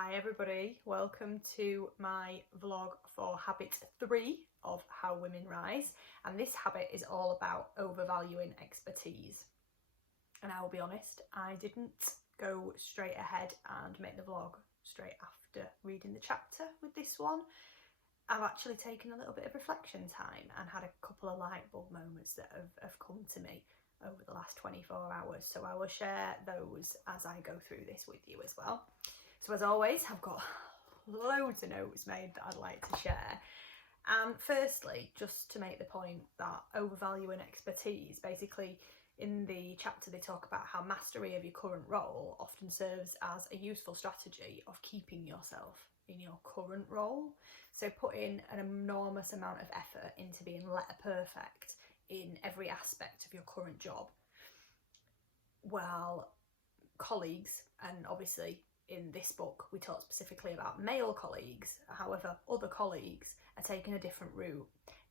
Hi everybody, welcome to my vlog for habit 3 of How Women Rise, and this habit is all about overvaluing expertise. And I will be honest, I didn't go straight ahead and make the vlog straight after reading the chapter with this one. I've actually taken a little bit of reflection time and had a couple of light bulb moments that have come to me over the last 24 hours, so I will share those as I go through this with you as well. So as always, I've got loads of notes made that I'd like to share. And firstly, just to make the point that overvaluing expertise, basically in the chapter they talk about how mastery of your current role often serves as a useful strategy of keeping yourself in your current role. So put in an enormous amount of effort into being letter perfect in every aspect of your current job, while colleagues, and obviously in this book we talk specifically about male colleagues, however other colleagues are taking a different route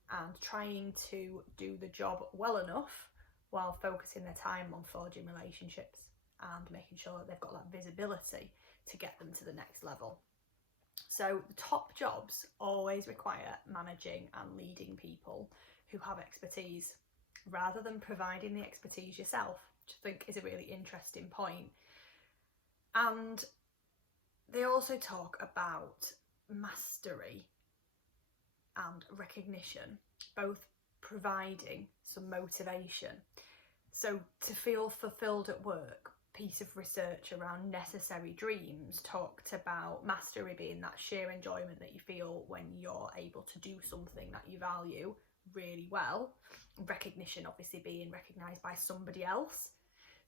and trying to do the job well enough while focusing their time on forging relationships and making sure that they've got that visibility to get them to the next level. So the top jobs always require managing and leading people who have expertise rather than providing the expertise yourself, which I think is a really interesting point. And they also talk about mastery and recognition, both providing some motivation. So to feel fulfilled at work, piece of research around Necessary Dreams talked about mastery being that sheer enjoyment that you feel when you're able to do something that you value really well. Recognition obviously being recognised by somebody else.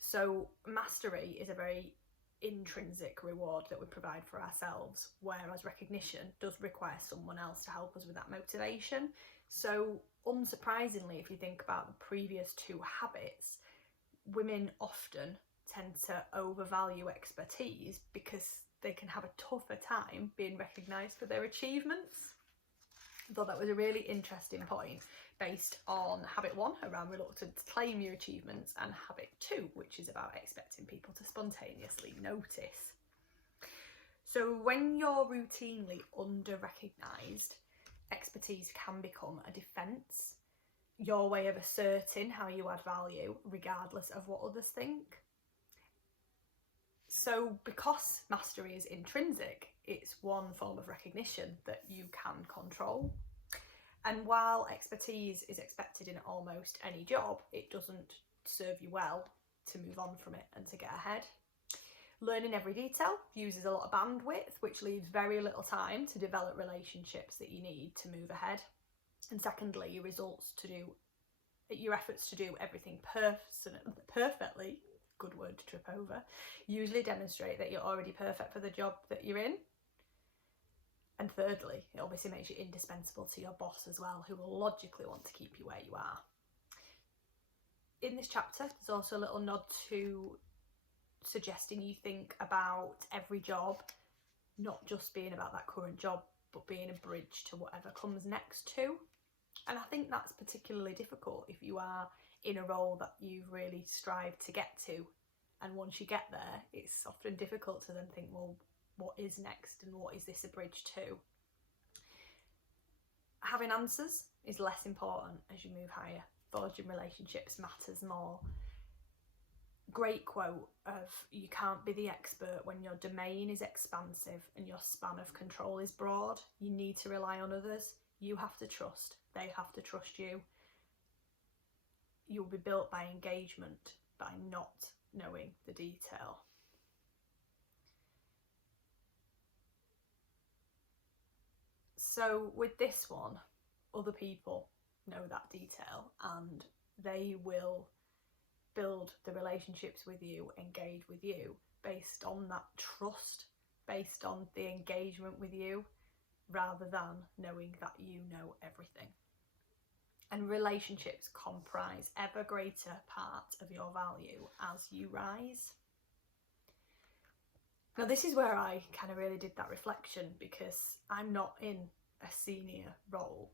So mastery is a very intrinsic reward that we provide for ourselves, whereas recognition does require someone else to help us with that motivation. So unsurprisingly, if you think about the previous two habits, women often tend to overvalue expertise because they can have a tougher time being recognised for their achievements. I thought that was a really interesting point based on habit 1 around reluctance to claim your achievements, and habit 2, which is about expecting people to spontaneously notice. So when you're routinely under-recognised, expertise can become a defence, your way of asserting how you add value regardless of what others think. So because mastery is intrinsic, it's one form of recognition that you can control. And while expertise is expected in almost any job, it doesn't serve you well to move on from it and to get ahead. Learning every detail uses a lot of bandwidth, which leaves very little time to develop relationships that you need to move ahead. And secondly, your efforts to do everything perfectly, good word to trip over, usually demonstrate that you're already perfect for the job that you're in. And thirdly, it obviously makes you indispensable to your boss as well, who will logically want to keep you where you are. In this chapter, there's also a little nod to suggesting you think about every job not just being about that current job, but being a bridge to whatever comes next too. And I think that's particularly difficult if you are in a role that you've really strived to get to. And once you get there, it's often difficult to then think, well, what is next and what is this a bridge to? Having answers is less important as you move higher. Forging relationships matters more. Great quote of, you can't be the expert when your domain is expansive and your span of control is broad. You need to rely on others. You have to trust. They have to trust you. You'll be built by engagement, by not knowing the detail. So with this one, other people know that detail and they will build the relationships with you, engage with you based on that trust, based on the engagement with you, rather than knowing that you know everything. And relationships comprise ever greater part of your value as you rise. Now this is where I kind of really did that reflection, because I'm not in a senior role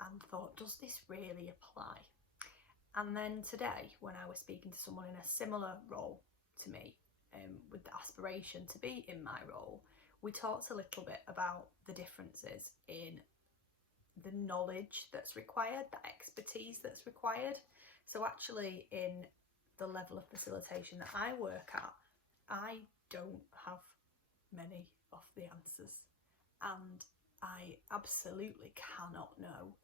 and thought, does this really apply? And then today, when I was speaking to someone in a similar role to me, with the aspiration to be in my role, we talked a little bit about the differences in the knowledge that's required, the expertise that's required. So actually in the level of facilitation that I work at, I don't have many of the answers, and I absolutely cannot know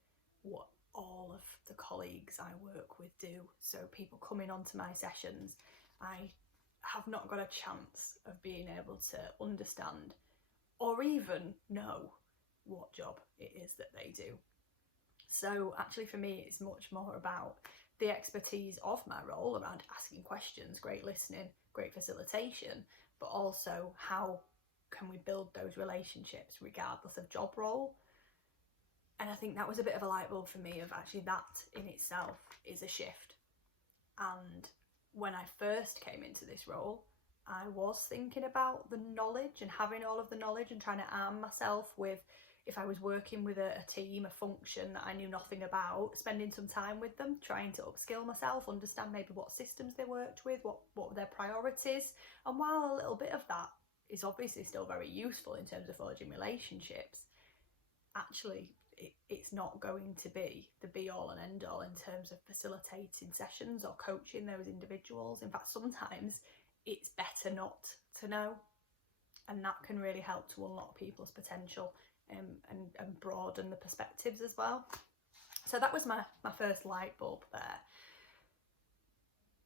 what all of the colleagues I work with do. So people coming onto my sessions, I have not got a chance of being able to understand or even know what job it is that they do. So actually for me, it's much more about the expertise of my role around asking questions, great listening, great facilitation, but also how can we build those relationships regardless of job role. And I think that was a bit of a light bulb for me, of actually that in itself is a shift. And when I first came into this role, I was thinking about the knowledge and having all of the knowledge and trying to arm myself with, if I was working with a team, a function that I knew nothing about, spending some time with them, trying to upskill myself, understand maybe what systems they worked with, what were their priorities. And while a little bit of that is obviously still very useful in terms of forging relationships, actually it's not going to be the be all and end all in terms of facilitating sessions or coaching those individuals. In fact, sometimes it's better not to know, and that can really help to unlock people's potential and broaden the perspectives as well. So that was my first light bulb there.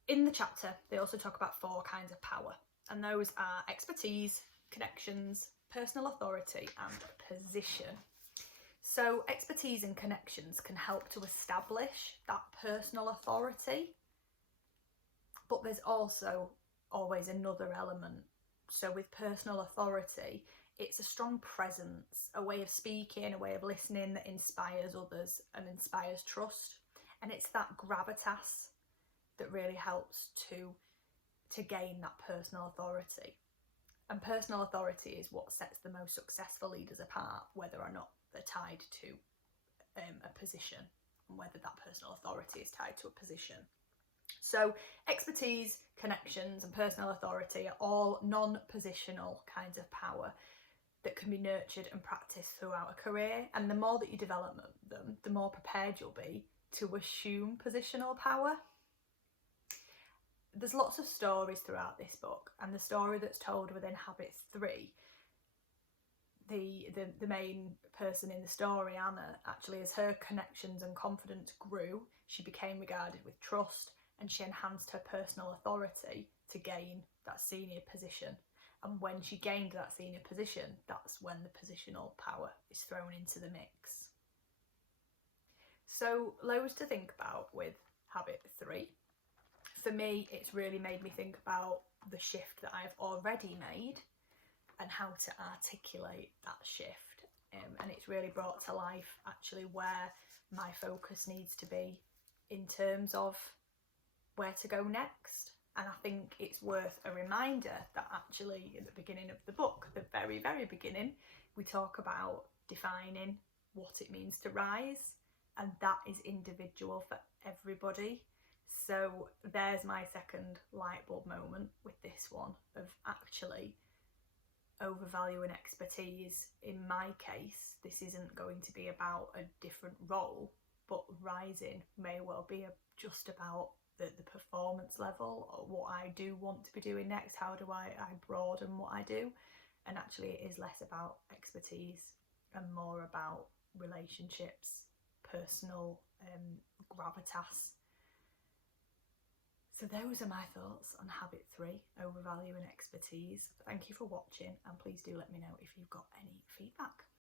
In the chapter, they also talk about 4 kinds of power, and those are expertise, connections, personal authority, and position. So expertise and connections can help to establish that personal authority, but there's also always another element. So with personal authority, it's a strong presence, a way of speaking, a way of listening that inspires others and inspires trust. And it's that gravitas that really helps to gain that personal authority. And personal authority is what sets the most successful leaders apart, whether or not they're tied to a position, and whether that personal authority is tied to a position. So expertise, connections, and personal authority are all non-positional kinds of power that can be nurtured and practiced throughout a career. And the more that you develop them, the more prepared you'll be to assume positional power. There's lots of stories throughout this book, and the story that's told within Habits 3, the main person in the story, Anna, actually, as her connections and confidence grew, she became regarded with trust, and she enhanced her personal authority to gain that senior position. And when she gained that senior position, that's when the positional power is thrown into the mix. So loads to think about with Habit 3. For me, it's really made me think about the shift that I've already made and how to articulate that shift. And it's really brought to life actually where my focus needs to be in terms of where to go next. And I think it's worth a reminder that actually at the beginning of the book, the very, very beginning, we talk about defining what it means to rise, and that is individual for everybody. So there's my second light bulb moment with this one, of actually overvaluing expertise. In my case, this isn't going to be about a different role, but rising may well be just about the performance level, or what I do want to be doing next. How do I broaden what I do? And actually it is less about expertise and more about relationships, personal gravitas. So those are my thoughts on Habit 3, overvaluing expertise. Thank you for watching, and please do let me know if you've got any feedback.